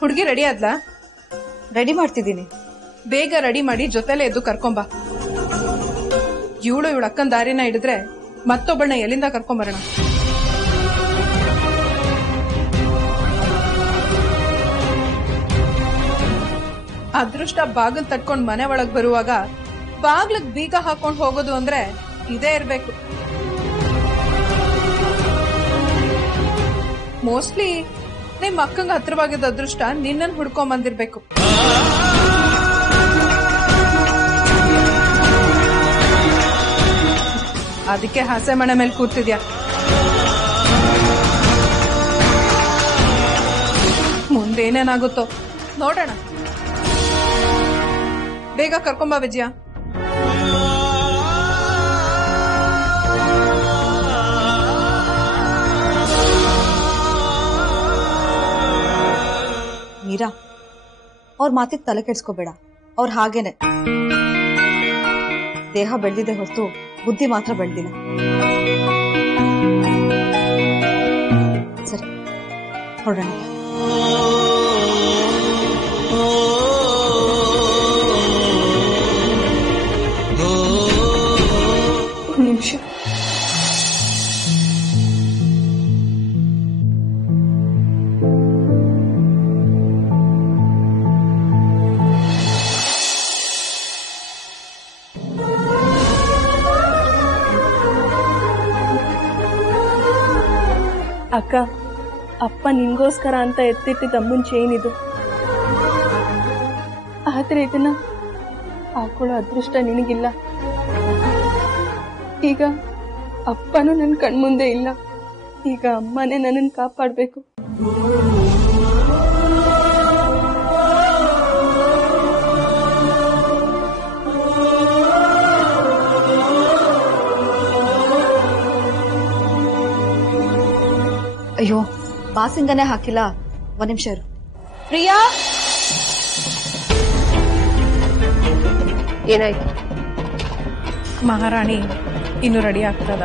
ಹುಡುಗಿ ready ಆದ್ಲಾ? Ready ಮಾಡ್ತಿದ್ದೀನಿ. ಬೇಗ ರೆಡಿ ಮಾಡಿ ಜೊತೆಲೆ ಎದ್ದು ಕರ್ಕೊಂಬ. ಇವಳು ಅಕ್ಕನ ದಾರಿನ ಹಿಡಿದ್ರೆ ಮತ್ತೊಬ್ಬಳನ್ನ ಎಲ್ಲಿಂದ ಕರ್ಕೊಂಬರೋಣ? ಅದೃಷ್ಟ ಬಾಗಿಲ್ ತಟ್ಕೊಂಡ್ ಮನೆ ಒಳಗ್ ಬರುವಾಗ ಬಾಗ್ಲಕ್ ಬೀಗ ಹಾಕೊಂಡ್ ಹೋಗೋದು ಅಂದ್ರೆ ಇದೇ ಇರ್ಬೇಕು. ಮೋಸ್ಟ್ಲಿ ನಿಮ್ ಅಕ್ಕಂಗ ಹತ್ರವಾಗಿದ್ದ ಅದೃಷ್ಟ ನಿನ್ನನ್ ಹುಡ್ಕೊಂಡ್ ಬಂದಿರ್ಬೇಕು. ಅದಕ್ಕೆ ಹಸೆ ಮನೆ ಮೇಲೆ ಕೂತಿದ್ಯಾ. ಮುಂದೇನೇನಾಗುತ್ತೋ ನೋಡೋಣ. ಬೇಗ ಕರ್ಕೊಂಬ ವಿಜಯ. ಮೀರಾ, ಅವ್ರ ಮಾತಿಗೆ ತಲೆ ಕೆಡ್ಸ್ಕೋಬೇಡ. ಅವ್ರ ಹಾಗೇನೆ, ದೇಹ ಬೆಳೆದಿದೆ ಹೊರತು ಬುದ್ಧಿ ಮಾತ್ರ ಬೆಳೆದಿಲ್ಲ. ಸರಿ, ಹೊರಡೋಣ. ನಿಮಿಷ. ಅಕ್ಕ, ಅಪ್ಪ ನಿನ್ಗೋಸ್ಕರ ಅಂತ ಎತ್ತಿಟ್ಟಿದ್ದ ಅಮ್ಮನ್ ಚೈನ್ ಇದು. ಆದ್ರೆ ಇದನ್ನ ಹಾಕೊಳ್ಳೋ ಅದೃಷ್ಟ ನಿನಗಿಲ್ಲ. ಈಗ ಅಪ್ಪನೂ ನನ್ ಕಣ್ಮುಂದೆ ಇಲ್ಲ. ಈಗ ಅಮ್ಮನೇ ನನ್ನನ್ನು ಕಾಪಾಡ್ಬೇಕು. ಅಯ್ಯೋ, ಬಾಸಿಂಗನೇ ಹಾಕಿಲ್ಲ. ಒಂದ್ ನಿಮಿಷ ಇರು. ಪ್ರಿಯಾ, ಏನಾಯ್ತು? ಮಹಾರಾಣಿ ಇನ್ನು ರೆಡಿ ಆಗ್ತದಲ್ಲ.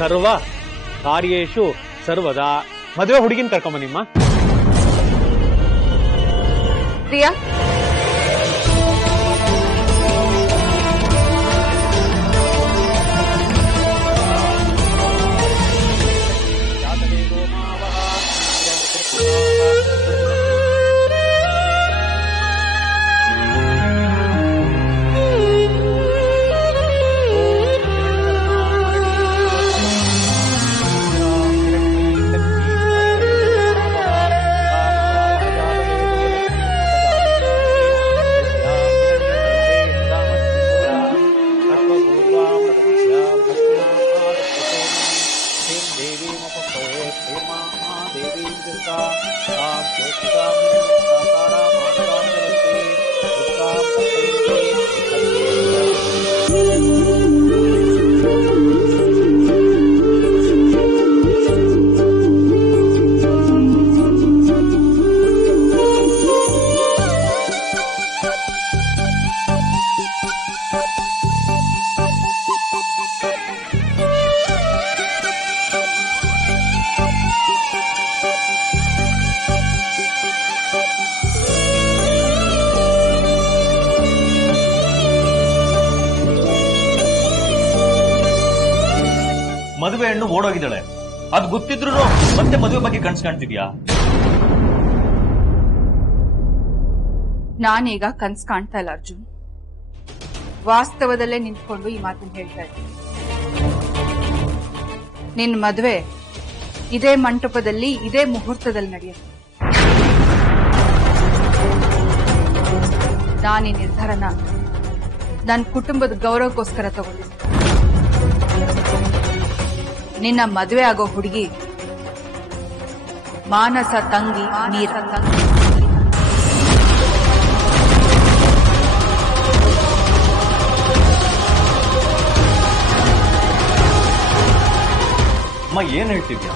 ಸರ್ವ ಕಾರ್ಯೇಶು ಸರ್ವದಾ. ಮದುವೆ ಹುಡುಗಿನ ಕರ್ಕೊಂಬ ನಿಮ್ಮ. ಪ್ರಿಯಾ, ಮದುವೆ ಹೆಣ್ಣು ಓಡೋಗಿದ್ದಾಳೆ. ಅದು ಗೊತ್ತಿದ್ರು ಮತ್ತೆ ಮದುವೆ ಬಗ್ಗೆ ಕನ್ಸು ಕಾಣ್ತಿದ್ಯಾ? ನಾನೀಗ ಕನ್ಸು ಕಾಣ್ತಾ ಇಲ್ಲ ಅರ್ಜುನ್. ವಾಸ್ತವದಲ್ಲೇ ನಿಂತ್ಕೊಂಡು ಈ ಮಾತನ್ನು ಹೇಳ್ತಾ ಇದ್ದೀನಿ. ನಿನ್ ಮದುವೆ ಇದೇ ಮಂಟಪದಲ್ಲಿ ಇದೇ ಮುಹೂರ್ತದಲ್ಲಿ ನಡೆಯುತ್ತೆ. ನಾನೀ ನಿರ್ಧಾರನ ನನ್ನ ಕುಟುಂಬದ ಗೌರವಕ್ಕೋಸ್ಕರ ತಗೊಂಡಿದ್ದೆ. ನಿನ್ನ ಮದುವೆ ಆಗೋ ಹುಡುಗಿ ಮಾನಸ ತಂಗಿ ಮೀರಾ. ಅಮ್ಮ, ಏನ್ ಹೇಳ್ತಿದ್ಯಾ?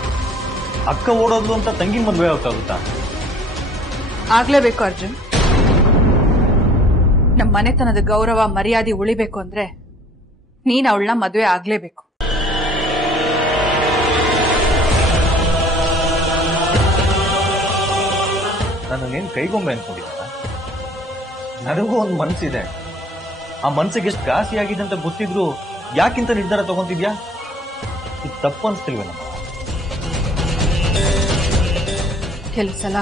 ಅಕ್ಕ ಓಡೋದ್ಲು ಅಂತ ತಂಗಿನ ಮದ್ವೆ ಆಗೋಕ್ಕಾಗುತ್ತಾ? ಆಗ್ಲೇಬೇಕು ಅರ್ಜುನ್. ನಮ್ಮ ಮನೆತನದ ಗೌರವ ಮರ್ಯಾದೆ ಉಳಿಬೇಕು ಅಂದ್ರೆ ನೀನ್ ಅವಳನ್ನ ಮದ್ವೆ ಆಗ್ಲೇಬೇಕು. ನನ್ನೇನ್ ಕೈಗೊಂಬೆ ಅನ್ಕೊಂಡಿದ್ದ? ನನಗೂ ಒಂದು ಮನ್ಸಿದೆ. ಆ ಮನ್ಸಿಗೆ ಎಷ್ಟು ಘಾಸಿ ಆಗಿದೆ ಅಂತ ಗೊತ್ತಿದ್ರು ಯಾಕಿಂತ ನಿರ್ಧಾರ ತಗೊಂತಿದ್ಯಾ? ಇದು ತಪ್ಪು ಅನ್ಸ್ತಿಲ್ವೇನಮ್ಮ? ಕೆಲವು ಸಲ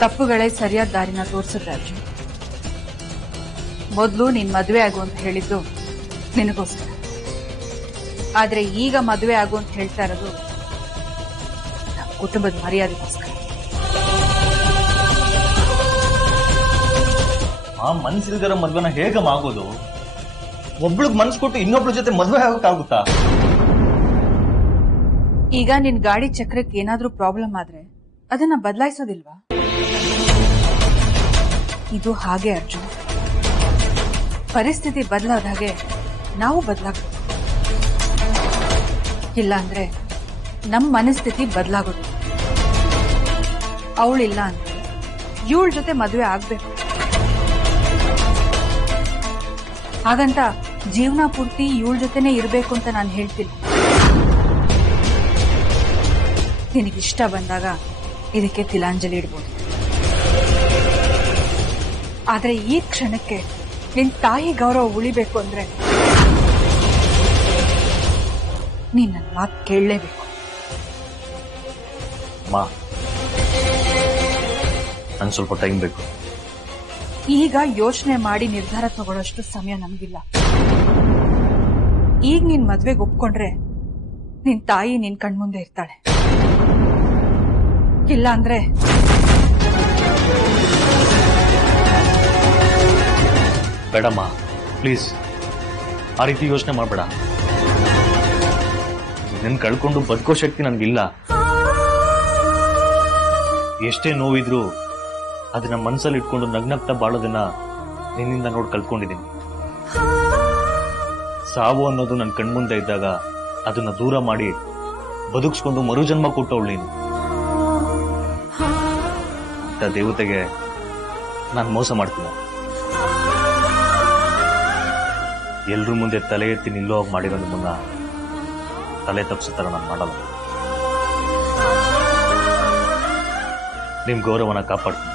ತಪ್ಪುಗಳೇ ಸರಿಯಾದ ದಾರಿನ ತೋರಿಸುತ್ತೆ ಅರ್ಜುನ್. ಮೊದಲು ನೀನ್ ಮದ್ವೆ ಆಗು ಅಂತ ಹೇಳಿದ್ದು ನಿನಗೋಸ್ಕರ, ಆದ್ರೆ ಈಗ ಮದ್ವೆ ಆಗು ಅಂತ ಹೇಳ್ತಾ ಇರೋದು ನಮ್ಮ ಕುಟುಂಬದ ಮರ್ಯಾದೆಗೋಸ್ಕರ. ಆ ಮನ್ಸಿಲ್ದಿರೋ ಮದ್ವೆನ ಹೇಗಮ್ಮ ಆಗೋದು? ಒಬ್ಳಿಗ್ ಮನ್ಸು ಕೊಟ್ಟು ಇನ್ನೊಬ್ಳ ಜೊತೆ ಮದ್ವೆ ಆಗೋಕ್ಕಾಗುತ್ತಾ? ಈಗ ನಿನ್ ಗಾಡಿ ಚಕ್ರಕ್ಕೆ ಏನಾದ್ರೂ ಪ್ರಾಬ್ಲಮ್ ಆದ್ರೆ ಅದನ್ನ ಬದಲಾಯಿಸೋದಿಲ್ವಾ? ಇದು ಹಾಗೆ ಅರ್ಜುನ್. ಪರಿಸ್ಥಿತಿ ಬದಲಾದ ಹಾಗೆ ನಾವು ಬದಲಾಗಬೇಕು. ಇಲ್ಲ ಅಂದ್ರೆ ನಮ್ ಮನಸ್ಥಿತಿ ಬದಲಾಗೋದು. ಅವಳಿಲ್ಲ ಅಂದ್ರೆ ಇವಳ ಜೊತೆ ಮದುವೆ ಆಗ್ಬೇಕು. ಹಾಗಂತ ಜೀವನ ಪೂರ್ತಿ ಇವಳ ಜೊತೆನೆ ಇರ್ಬೇಕು ಅಂತ ನಾನು ಹೇಳ್ತಿಲ್ಲ. ನಿನಗಿಷ್ಟ ಬಂದಾಗ ಇದಕ್ಕೆ ತಿಲಾಂಜಲಿ ಇಡ್ಬೋದು. ಆದ್ರೆ ಈ ಕ್ಷಣಕ್ಕೆ ನಿನ್ ತಾಯಿ ಗೌರವ ಉಳಿಬೇಕು ಅಂದ್ರೆ ನೀನ್ ನನ್ನ ಮಾತು ಕೇಳಲೇಬೇಕು. ನಂಗೆ ಸ್ವಲ್ಪ ಟೈಮ್ ಬೇಕು. ಈಗ ಯೋಚನೆ ಮಾಡಿ ನಿರ್ಧಾರ ತಗೊಳ್ಳೋಷ್ಟು ಸಮಯ ನಮಗಿಲ್ಲ. ಈಗ ನೀನ್ ಮದ್ವೆಗೆ ಒಪ್ಕೊಂಡ್ರೆ ನಿನ್ ತಾಯಿ ನಿನ್ ಕಣ್ಮುಂದೆ ಇರ್ತಾಳೆ. ಇಲ್ಲ ಅಂದ್ರೆ ಬೇಡಮ್ಮ, ಪ್ಲೀಸ್ ಆ ರೀತಿ ಯೋಚನೆ ಮಾಡಬೇಡ. ನಿನ್ನ ಕಳ್ಕೊಂಡು ಬದುಕೋ ಶಕ್ತಿ ನನ್ಗಿಲ್ಲ. ಎಷ್ಟೇ ನೋವಿದ್ರು ಅದನ್ನ ಮನಸ್ಸಲ್ಲಿ ಇಟ್ಕೊಂಡು ನಗ್ನಗ್ತಾ ಬಾಳೋದನ್ನ ನಿನ್ನಿಂದ ನೋಡಿ ಕಲ್ತ್ಕೊಂಡಿದ್ದೀನಿ. ಸಾವು ಅನ್ನೋದು ನನ್ನ ಕಣ್ಮುಂದೆ ಇದ್ದಾಗ ಅದನ್ನ ದೂರ ಮಾಡಿ ಬದುಕಿಸ್ಕೊಂಡು ಮರುಜನ್ಮ ಕೊಟ್ಟವಳು ನೀನು. ದೇವತೆಗೆ ನಾನು ಮೋಸ ಮಾಡ್ತೀನಿ. ಎಲ್ರ ಮುಂದೆ ತಲೆ ಎತ್ತಿ ನಿಲ್ಲೋ ಮಾಡಿರೋದು ಮುನ್ನ ತಲೆ ತಪ್ಪಿಸೋ ಥರ ನಾನು ಮಾಡಲ್ಲ. ನಿಮ್ ಗೌರವನ ಕಾಪಾಡ್ತೀನಿ.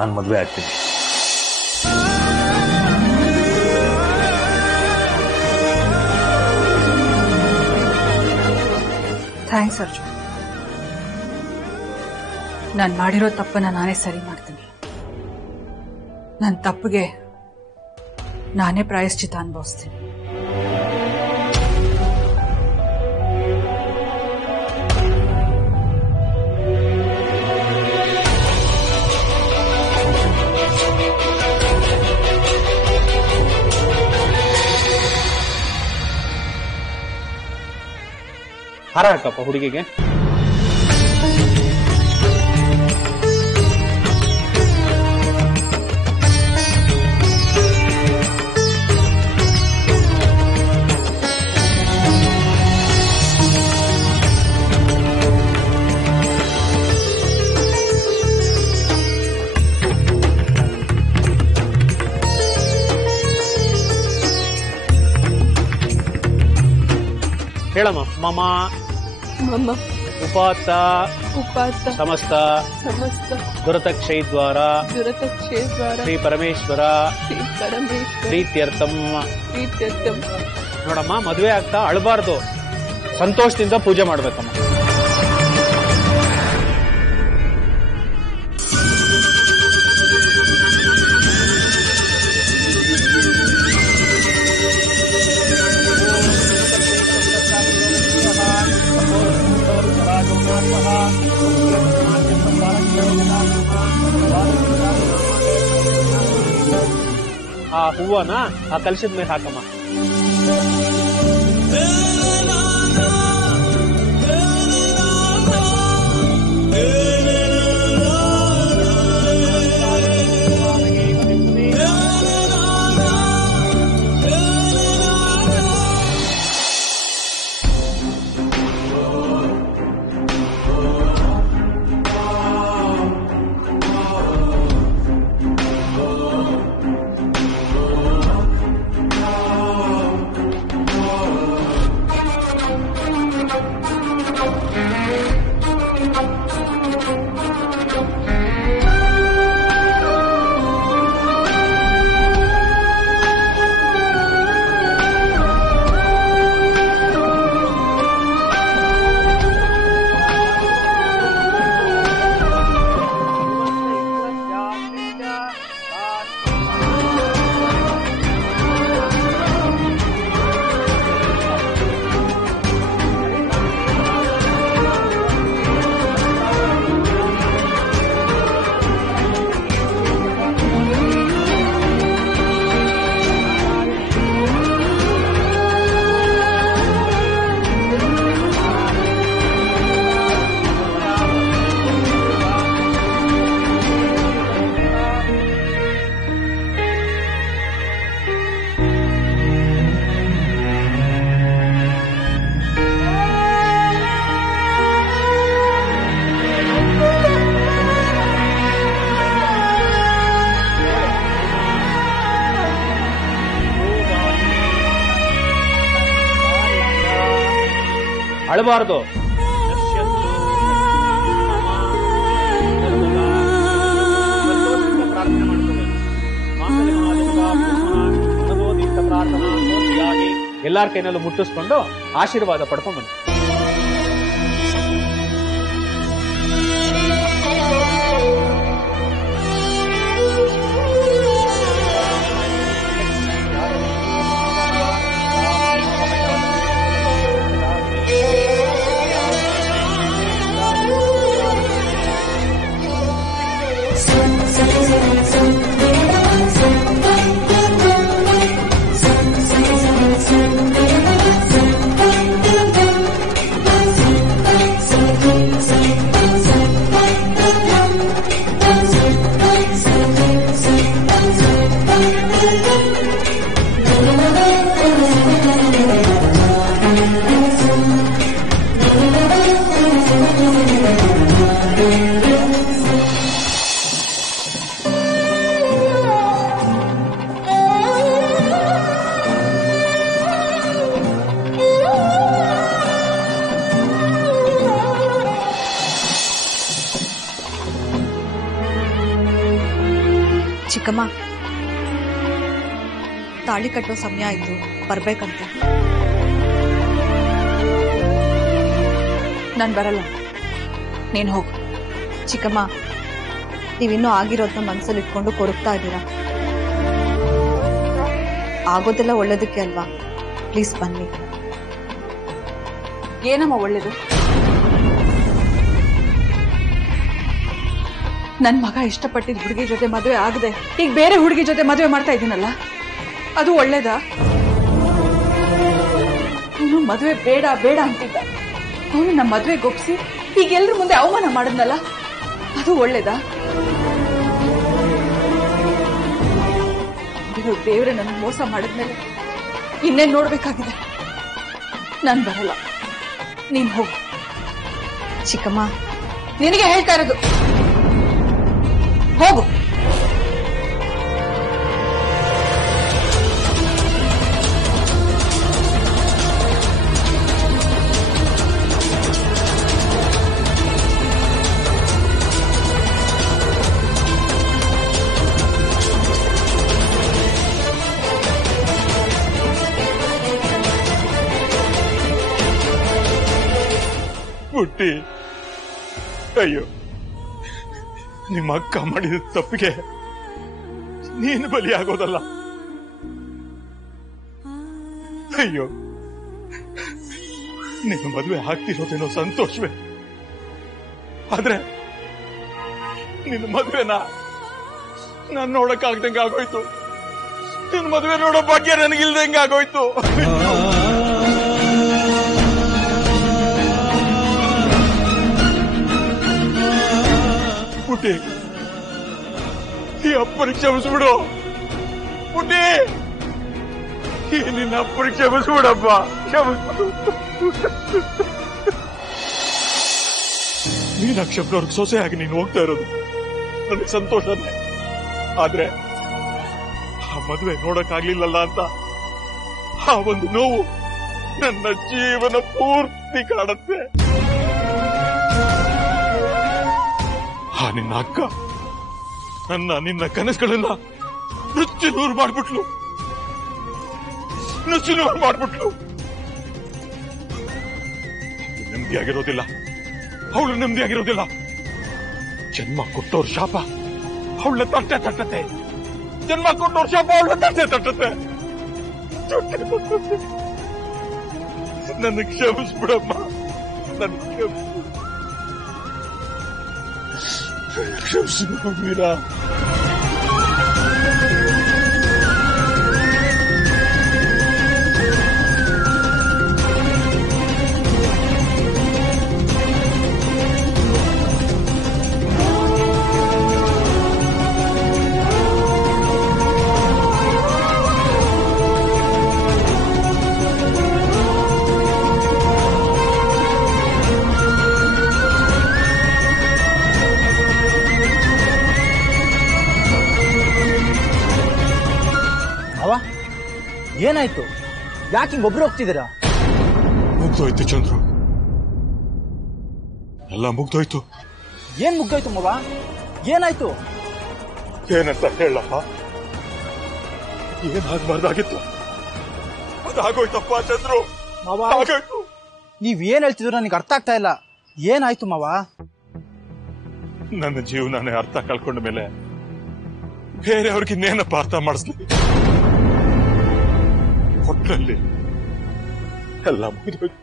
ನಾನು ಮದುವೆ ಆಗ್ತೀನಿ. ಥ್ಯಾಂಕ್ಸ್ ಅರ್ಜುನ್. ನಾನು ಮಾಡಿರೋ ತಪ್ಪನ್ನ ನಾನೇ ಸರಿ ಮಾಡ್ತೀನಿ. ನನ್ನ ತಪ್ಪಿಗೆ ನಾನೇ ಪ್ರಾಯಶ್ಚಿತ ಅನುಭವಿಸ್ತೀನಿ. ಹಾರ ಹಾಕಪ್ಪ ಹುಡುಗಿಗೆ. ಹೇಳಮ್ಮ. ಮಮ ಮಮ ಉಪಾತ್ತ ಉಪಾತ ಸಮಸ್ತ ಸಮಸ್ತ ದುರತಕ್ಷೈದ್ವಾರ ದುರತಕ್ಷೇದ್ವಾರ ಶ್ರೀ ಪರಮೇಶ್ವರ ಶ್ರೀ ಪರಮೇಶ್ವರ ಪ್ರೀತ್ಯರ್ಥಂ. ಪ್ರೀತ್ಯರ್ಥಂ. ನೋಡಮ್ಮ, ಮದುವೆ ಆಗ್ತಾ ಅಳಬಾರ್ದು, ಸಂತೋಷದಿಂದ ಪೂಜೆ ಮಾಡ್ಬೇಕಮ್ಮ. ಆ ಹೂವನ ಆ ಕಲಶದ ಮೇಲೆ ಹಾಕಮ್ಮ. ಅಳಬಾರ್ದು. ಎಲ್ಲಾರ ಕೈನಲ್ಲೂ ಮುಟ್ಟಿಸ್ಕೊಂಡು ಆಶೀರ್ವಾದ ಪಡ್ಕೊಂಡ್ ಬನ್ನಿ. ಚಿಕ್ಕಮ್ಮ, ತಾಳಿ ಕಟ್ಟೋ ಸಮಯ ಆಯ್ತು, ಬರ್ಬೇಕಂತೆ. ನಾನ್ ಬರಲ್ಲ, ನೀನ್ ಹೋಗು. ಚಿಕ್ಕಮ್ಮ, ನೀವಿನ್ನೂ ಆಗಿರೋದನ್ನ ಮನಸ್ಸಲ್ಲಿ ಇಟ್ಕೊಂಡು ಕೊರಗ್ತಾ ಇದ್ದೀರಾ. ಆಗೋದೆಲ್ಲ ಒಳ್ಳೇದಕ್ಕೆ ಅಲ್ವಾ? ಪ್ಲೀಸ್ ಬನ್ನಿ. ಏನಮ್ಮ ಒಳ್ಳೇದು? ನನ್ ಮಗ ಇಷ್ಟಪಟ್ಟಿದ್ ಹುಡುಗಿ ಜೊತೆ ಮದುವೆ ಆಗದೆ ಈಗ ಬೇರೆ ಹುಡುಗಿ ಜೊತೆ ಮದುವೆ ಮಾಡ್ತಾ ಇದ್ದೀನಲ್ಲ, ಅದು ಒಳ್ಳೇದಾ? ಅವನು ಮದುವೆ ಬೇಡ ಬೇಡ ಅಂತಿದ್ದ, ಅವನು ನಮ್ಮ ಮದುವೆ ಗೊಪ್ಸಿ ಈಗ ಎಲ್ರ ಮುಂದೆ ಅವಮಾನ ಮಾಡಿದ್ನಲ್ಲ, ಅದು ಒಳ್ಳೇದಾ? ದೇವ್ರೆ ನನ್ನ ಮೋಸ ಮಾಡಿದ್ಮೇಲೆ ಇನ್ನೇನ್ ನೋಡ್ಬೇಕಾಗಿದೆ. ನಾನ್ ಬರಲ್ಲ, ನೀನ್ ಹೋಗು. ಚಿಕ್ಕಮ್ಮ, ನಿನಗೆ ಹೇಳ್ತಾ ಇರೋದು, ಹೋಗು. ಪುಟ್ಟಿ, ಅಯ್ಯೋ, ನಿಮ್ಮ ಅಕ್ಕ ಮಾಡಿದ ತಪ್ಪಿಗೆ ನೀನು ಬಲಿಯಾಗೋದಲ್ಲ. ಅಯ್ಯೋ, ನಿನ್ನ ಮದುವೆ ಆಗ್ತಿರೋದೇನೋ ಸಂತೋಷವೇ, ಆದ್ರೆ ನಿನ್ನ ಮದುವೆನ ನಾನು ನೋಡಕ್ಕಾಗ್ದಂಗೆ ಆಗೋಯ್ತು. ನಿನ್ನ ಮದುವೆ ನೋಡೋ ಭಾಗ್ಯ ನನಗಿಲ್ದಂಗೆ ಆಗೋಯ್ತು. ಪುಟ್ಟಿ, ಈ ಅಪ್ಪನ ಕ್ಷಮಿಸ್ಬಿಡು. ಪುಟ್ಟಿ, ಈ ನಿನ್ನ ಅಪ್ಪನ ಕ್ಷಮಿಸ್ಬಿಡಪ್ಪ, ಕ್ಷಮಿಸ್ಬಿಡು. ಮೀನಾಕ್ಷಪ್ಪನವ್ರಿಗೆ ಸೊಸೆಯಾಗಿ ನೀನು ಹೋಗ್ತಾ ಇರೋದು ನನಗೆ ಸಂತೋಷನೇ. ಆದ್ರೆ ಆ ಮದುವೆ ನೋಡಕ್ಕಾಗ್ಲಿಲ್ಲಲ್ಲ ಅಂತ ಆ ಒಂದು ನೋವು ನನ್ನ ಜೀವನ ಪೂರ್ತಿ ಕಾಡುತ್ತೆ. ಆ ನಿನ್ನ ಅಕ್ಕ ನಿನ್ನ ಕನಸುಗಳನ್ನ ನುಚ್ಚು ನೂರು ಮಾಡ್ಬಿಟ್ಲು. ನೆಮ್ಮದಿಯಾಗಿರೋದಿಲ್ಲ, ಅವಳು ನೆಮ್ಮದಿಯಾಗಿರೋದಿಲ್ಲ. ಜನ್ಮ ಕೊಟ್ಟವ್ರ ಶಾಪ ಅವಳ ತಟ್ಟತ್ತೆ. ಜನ್ಮ ಕೊಟ್ಟವ್ರ ಶಾಪ ಅವಳ ತಟ್ಟತ್ತೆ. ನನ್ನ ಕ್ಷಮಿಸ್ಬಿಡಮ್ಮ, ನನ್ನ ಕ್ಷಮಿಸ್ಬಿಡು ಮೀರಾ. ಏನಾಯ್ತು? ಯಾಕೆ ಹಿಂಗೊಬ್ರು ಹೋಗ್ತಿದ್ದೀರಾ? ಮುಗ್ದೋಯ್ತು ಚಂದ್ರು, ಎಲ್ಲ ಮುಗ್ದೋಯ್ತು. ಏನ್ ಮುಗ್ದೋಯ್ತು ಮವ? ಏನಾಯ್ತು? ಏನಂತ ಹೇಳಪ್ಪ? ಏನಾಗ್ಬಾರ್ದಾಗಿತ್ತು ಅದಾಗೋಯ್ತಪ್ಪ ಚಂದ್ರು. ನೀವ್ ಏನ್ ಹೇಳ್ತಿದ್ರು ನನಗೆ ಅರ್ಥ ಆಗ್ತಾ ಇಲ್ಲ. ಏನಾಯ್ತು ಮವ? ನನ್ನ ಜೀವನನೇ ಅರ್ಥ ಕಳ್ಕೊಂಡ ಮೇಲೆ ಬೇರೆಯವ್ರಿಗೆ ಇನ್ನೇನಪ್ಪ ಅರ್ಥ ಮಾಡಿಸ್ಲಿ? ಹೊಟ್ಟಲ್ಲಿ ಎಲ್ಲ ಮುಗಿದೋಯ್ತು.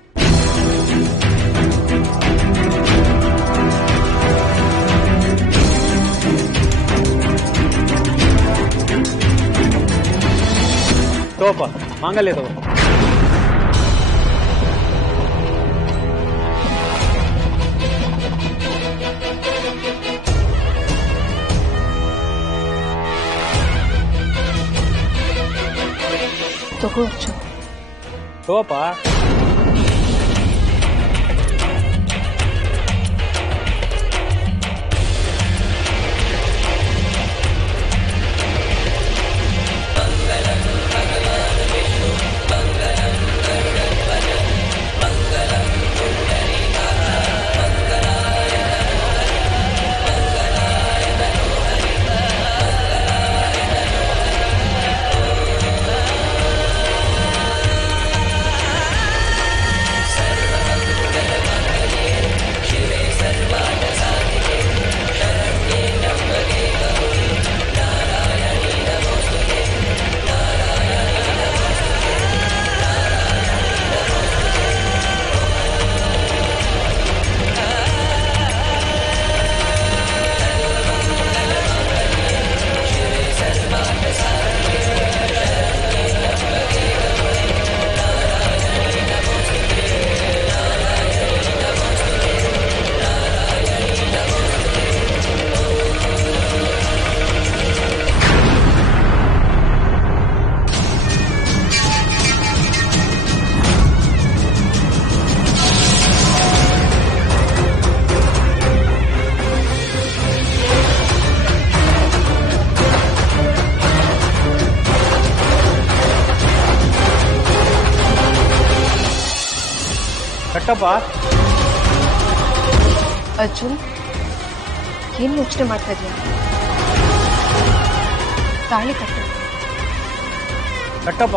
ತಗೋಪ್ಪ ಮಾಂಗಲ್ಯ ತಗೋ. ತಗೋ ಅಚ್ಚು. ತಗೋಪ್ಪ. ಕಟ್ಟಪ್ಪ. ಅರ್ಜುನ್, ಏನ್ ಯೋಚನೆ ಮಾಡ್ತಾ ಇದೀಯ? ತಾಳಿ ಕಟ್ಟು. ಕಟ್ಟಪ್ಪ.